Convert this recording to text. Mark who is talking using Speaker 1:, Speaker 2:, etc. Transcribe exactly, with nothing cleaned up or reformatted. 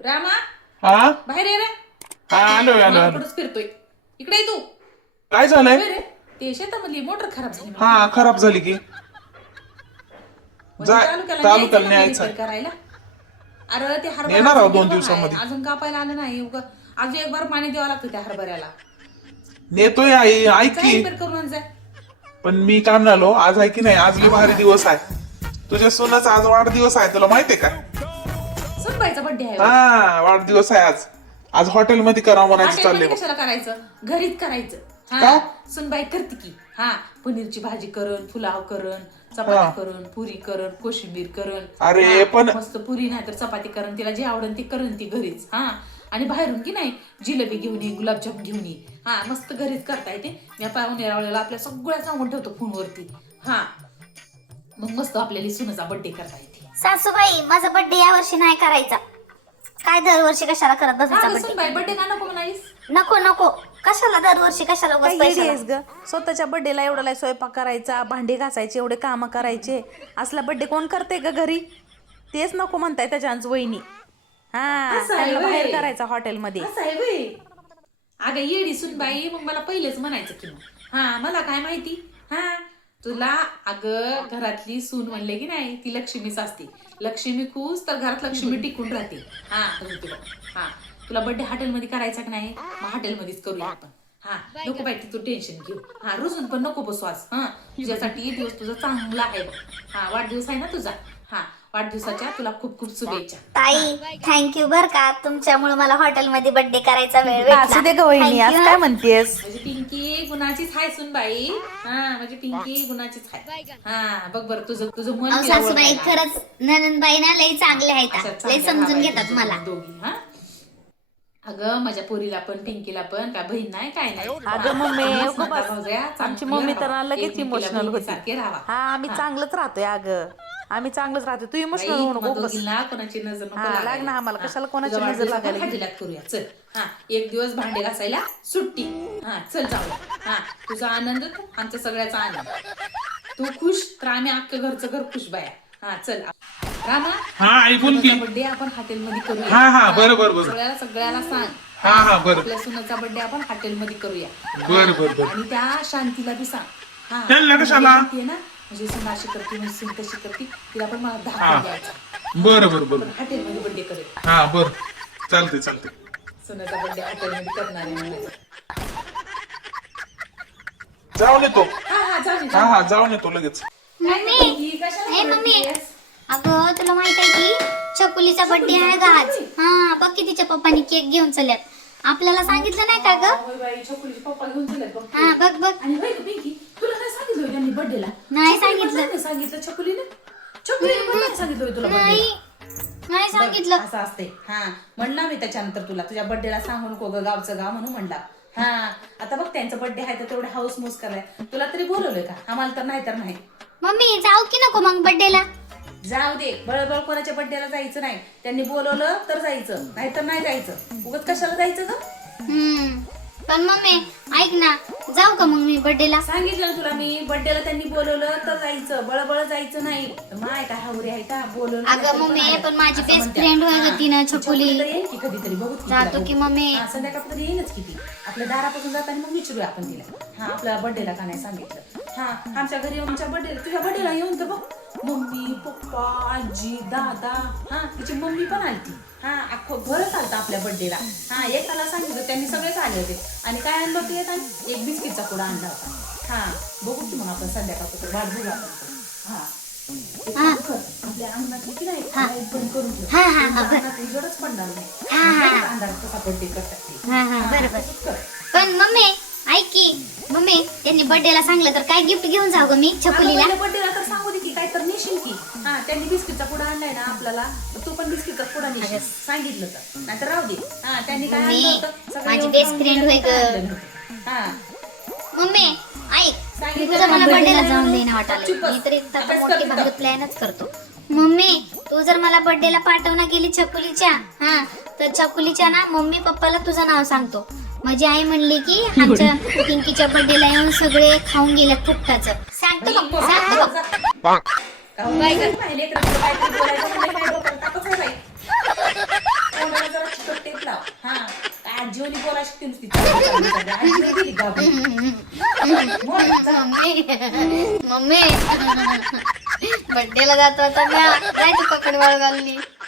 Speaker 1: रामा
Speaker 2: हा
Speaker 1: बाहेर ये रे.
Speaker 2: हा आलो आलो आलो.
Speaker 1: कुठंच फिरतोय. इकडे ये तू.
Speaker 2: काय झालंय?
Speaker 1: होय रे, ते शेतामधली मोटर खराब झाली.
Speaker 2: हा खराब झाली की
Speaker 1: म्हणजे
Speaker 2: जाय
Speaker 1: तालुक्याला
Speaker 2: तालुक्याला
Speaker 1: न्यायचं
Speaker 2: न्यायचं
Speaker 1: रिपेअर करायला. अरे ते
Speaker 2: येणार आहो
Speaker 1: हरभरा
Speaker 2: दोन दिवसामध्ये.
Speaker 1: अजून कापायला आलं नाही. उगा अजून एक बार पाणी द्यावं लागतं त्या हरभऱ्याला.
Speaker 2: नेतोय आई ऐक
Speaker 1: जाय
Speaker 2: की.
Speaker 1: रिपेअर करून आण जाय.
Speaker 2: पण मी काय म्हणालो आज आहे की नाही आज लय भारी दिवस आहे. तुझ्या सोनाचा आज वाढदिवस आहे तुला माहितीये का?
Speaker 1: सुनबाईचा बर्थडे आहे.
Speaker 2: हा वाढदिवस आहे आज. आज हॉटेलमध्ये करा म्हणायचं
Speaker 1: हॉटेलमध्ये
Speaker 2: चाललंय.
Speaker 1: कशाला करायचं, घरीच करायचं.
Speaker 2: का?
Speaker 1: हा सुनबाई करते की. हा पनीरची भाजी करण, पुलाव करण,
Speaker 2: हा.
Speaker 1: चपाती करण, पुरी करण, कोशिंबीर करण.
Speaker 2: अरे,
Speaker 1: हा,
Speaker 2: पण-
Speaker 1: मस्त पुरी नाही तर चपाती करण, तिला जे आवडेल ती करण ती घरीच. हा आणि बाहेरून की नाही जिलेबी घेऊन ये, गुलाबजाम घेऊन ये. हा मस्त घरीच करता येते. मी पाहुणे रावळेला आपल्या सगळ्या सांगून ठेवतो फोनवरती. हा मग मस्त आपल्याला सुनाचा बर्थडे करता येते.
Speaker 3: सासूबाई माझा बर्थडे या वर्षी नाही करायचा. काय दरवर्षी कशाला करत बसायचा बर्थडे?
Speaker 1: सुनबाई बर्थडे का नको म्हणालीस?
Speaker 3: नको नको कशाला दरवर्षी कशाला उगाच
Speaker 4: काय येडी
Speaker 3: पैशाला?
Speaker 4: आहेस ग? स्वतःच्या बर्थडेला एवढा लय स्वयंपाक करायचा, भांडे घासायचे, एवढे काम करायचे. असला बर्थडे कोण करते ग घरी? तेच नको म्हणताय त्याच्याच वहिनी. हा
Speaker 1: असं आहे
Speaker 4: त्यांना बाहेर
Speaker 1: व्हय.
Speaker 4: करायचा हॉटेलमध्ये.
Speaker 1: असं आहे व्हय. अगं येडी सुनबाई, मग मला पहिलेच म्हणायचं की मग. हा मला काय माहिती. हा तुला अगं घरातली सून म्हणले की नाही ती लक्ष्मीच असते. लक्ष्मी खुश तर घरात लक्ष्मी टिकून राहते. हा तर तुला हा तुला बर्थडे हॉटेलमध्ये करायचा की नाही मग हॉटेलमध्येच करूया आपण. हा नको बाई तू टेन्शन घेऊ. हा रुजून पण नको बसू आज. हा तुझ्यासाठी दिवस तुझा चांगला आहे बघ. हा वाढदिवस आहे ना तुझा. हा वाढदिवसाच्या तुला खूप खूप शुभेच्छा.
Speaker 3: ताई थँक्यू बर का, तुमच्यामुळे मला हॉटेलमध्ये बर्थडे करायचा वेळ
Speaker 4: असू दे ग वहिनी, आज काय म्हणतेस?
Speaker 1: म्हणजे पिंकी गुणाचीच आहे सुनबाई. हा म्हणजे पिंकी गुणाचीच आहे. हा बघ बरं तुझं तुझं मन तिला
Speaker 3: सासूबाई
Speaker 1: ओळखायला.
Speaker 3: खरंच ननंदबाई ना लई चांगले
Speaker 1: अशा
Speaker 3: आहेत, लई
Speaker 1: चांगल्या
Speaker 3: समजून
Speaker 1: राहायच्या
Speaker 3: घेतात
Speaker 1: तुझ्या
Speaker 3: मला.
Speaker 1: दोघी. हा अगं माझ्या पोरीला पण पिंकीला पण काय बहीण नाही काय नाही.
Speaker 4: अगं मम्मी,
Speaker 1: हा,
Speaker 4: उगा बस.
Speaker 1: भावजया,
Speaker 4: आमची
Speaker 1: चांगलं
Speaker 4: मम्मी तर
Speaker 1: राहावं.
Speaker 4: ना लगेच
Speaker 1: एकमेकीला
Speaker 4: इमोशनल होती.
Speaker 1: बहिणीसारखे राहावा.
Speaker 4: हा आम्ही चांगलंच राहतोय अगं. आम्ही चांगलंच राहतोय. तू इमोशनल
Speaker 1: बाई,
Speaker 4: होऊ
Speaker 1: तुम्हा
Speaker 4: नको बस.
Speaker 1: दोघींना कोणाची नजर नको
Speaker 4: हा,
Speaker 1: लागायला.
Speaker 4: लाग ना आम्हाला.
Speaker 1: हा,
Speaker 4: कशाला कोणाची
Speaker 1: तुझा
Speaker 4: नजर
Speaker 1: वाढदिवस
Speaker 4: लागायला
Speaker 1: आपण हळदीला करूया. चल हा एक दिवस भांडे घासायला सुट्टी. हा चल जाऊ. हा तुझा आनंद आमच्या सगळ्याचा आनंद. तू खुश तर आम्ही अख्खं घरचं घर खुश बाया. हा चल रामा
Speaker 2: हा आई बोल की.
Speaker 1: बर्थडे आपण हॉटेलमध्ये करूया.
Speaker 2: हा हा बरं बरं बरं.
Speaker 1: सगळ्याला सगळ्याला सांग.
Speaker 2: हा हा बरं.
Speaker 1: आपल्या सुनाचा बर्थडे आपण हॉटेलमध्ये करूया.
Speaker 2: बरं बरं बरं.
Speaker 1: आणि त्या शांतीला बी सांग. हा
Speaker 2: त्यांना कशाला?
Speaker 1: शांती आहे ना म्हणजे सून अशी करते म्हणजे सून तशी करते तिला पण मला
Speaker 2: हा.
Speaker 1: दहा द्यायचा.
Speaker 2: बरं बरं बरं.
Speaker 1: आपण हॉटेलमध्ये बर्थडे करूया.
Speaker 2: हा बरं चालते चालते.
Speaker 1: सुनाचा बर्थडे हॉटेलमध्ये करणार आहे म्हणायचं.
Speaker 2: जाऊन येतो.
Speaker 1: हा हा जाऊ दे,
Speaker 2: हा
Speaker 1: जाऊ
Speaker 2: हा जाऊन येतो लगेच.
Speaker 3: मम्मी
Speaker 1: दे. ही कशाला
Speaker 3: ए मम्मी,
Speaker 1: बोलतेस?
Speaker 3: अगं तुला माहित आहे की चकुलीचा बर्थडे आहे का आज? हा बघ की तिच्या पप्पानी केक घेऊन चल्यात. आपल्याला सांगितलं नाही का ग?
Speaker 1: होय बाई, छकुलीचे पप्पा घेऊन चलेत बघ.
Speaker 3: हा बघ बघ.
Speaker 1: आणि होय ग पिंकी, तुला काय सांगितलं होय त्यांनी बर्थडेला?
Speaker 3: नाही सांगितलं.
Speaker 1: नाही सांगितलं छकुलीने. छकुलीने पण नाही सांगितलं होय तुला
Speaker 3: नाही
Speaker 1: birthday ला?
Speaker 3: नाही सांगितलं.
Speaker 1: असं असते. हा म्हणला मी त्याच्यानंतर तुला तुझ्या बर्थडेला सांगू नको ग गावचं गाव म्हणून म्हणला. हा आता बघ त्यांचा बर्थडे आहे तर तेवढे हाऊस मोस कराय तुला तरी बोलवलंय का? आम्हाला तर नाही तर नाही.
Speaker 3: मम्मी जाऊ की नको मग बर्थडेला?
Speaker 1: जाऊ दे, बळबळ कोणाच्या बर्थडेला जायचं नाही. त्यांनी बोलवलं तर जायचं नाहीतर नाही जायचं. उगाच कशाला जायचं ग?
Speaker 3: हम्म पण मम्मी ऐक ना, जाऊ का मग मी बर्थडेला?
Speaker 1: सांगितलं ना तुला मी बर्थडेला त्यांनी बोलवलं तर जायचं, बळबळ जायचं नाही. तर माय काय हावरी आहे का बोलवलं नाही
Speaker 3: अगं
Speaker 1: तरी
Speaker 3: मम्मी
Speaker 1: आलं.
Speaker 3: पण माझी
Speaker 1: असं
Speaker 3: बेस्ट
Speaker 1: म्हणतात.
Speaker 3: फ्रेंड होय
Speaker 1: हा.
Speaker 3: होती ना
Speaker 1: ती
Speaker 3: छकुली.
Speaker 1: तर येईल की कधीतरी बघू की
Speaker 3: जातो
Speaker 1: तिला
Speaker 3: की
Speaker 1: बघू.
Speaker 3: मम्मी.
Speaker 1: हा, संध्याकाळपर्यंत येईलच किती आपल्या दारापासून जाताना मग विचारूया आपण तिला. हा आपल्या बर्थडेला का नाही सांगितलं. हा आमच्या घरी आमच्या बर्थडेला तुझ्या बर्थडेला येऊन तर बघ मम्मी पप्पा आजी दादा हा तिची मम्मी पण आलती. हा अख्खं घरच आलतं आपल्या बर्थडेला. हा एकाला सांगितलं त्यांनी सगळेच आले होते. आणि काय आणलं होतं येताना एक बिस्किटचा पुडा आणला होता. हा बघू की मग आपण संध्याकाळचं वाट बघू आपण. हा एक काम कर, आपल्या अंगणात की नाही लाईट बंद करून ठेव.
Speaker 3: हा, हा, हा,
Speaker 1: तुमच्या अंगणात उजेडच पडणार नाही.
Speaker 3: हा, हा, हा.
Speaker 1: अंधारात कसा बर्थडे करतात ते.
Speaker 3: हा हा बरोबर.
Speaker 1: तसंच कर.
Speaker 3: पण मम्मी ऐक की, मम्मी त्यांनी बर्थडेला सांगलं तर काय गिफ्ट घेऊन जाऊ ग मी छकुलीला?
Speaker 1: बर्थडेला तर सांगू दे की काय तर नेशील की. हा त्यांनी बिस्किटचा पुडा आणलाय ना आपल्याला तर तू पण बिस्किटचा पुडा नेशील सांगितलं तर. नाहीतर राहू दे. हा त्यांनी काय
Speaker 3: मम्मी,
Speaker 1: आणलं होतं सगळं
Speaker 3: माझी
Speaker 1: येऊन
Speaker 3: best
Speaker 1: खाऊन
Speaker 3: friend होय ग.
Speaker 1: आणलं नव्हतं. हा
Speaker 3: मम्मी ऐक,
Speaker 1: सांगितलं
Speaker 3: तुझं मला
Speaker 1: ना,
Speaker 3: बर्थडेला
Speaker 1: birthday
Speaker 3: जाऊन
Speaker 1: ला
Speaker 3: देणं वाटायला.
Speaker 1: चुपच.
Speaker 3: मी तर इतका
Speaker 1: अभ्यास
Speaker 3: मोठी
Speaker 1: कर
Speaker 3: भारी
Speaker 1: तिथं.
Speaker 3: प्लॅनच करतो. मम्मी तू जर मला बर्थडेला पाठवणं गेली छकुलीच्या, हा तर छकुलीच्या ना मम्मी पप्पाला तुझं नाव सांगतो. माझी आई म्हणली की आमच्या पिंकीच्या बर्थडेला येऊन सगळे खाऊन गेल्यात फुकटाचं. सांगतो बघ, सांगतो बघ.
Speaker 1: काय लेकरं तुला काहीतरी बोलायचं म्हणजे काय डोक्याला तापच आहे बाई. कोणाला जरा आजीवनी बोला शिकते नुसती आजी गेली गावात. बोल, जा.
Speaker 3: मम्मी मम्मी बर्थडेला जातो आता मी काय तू पकड वाळ घालली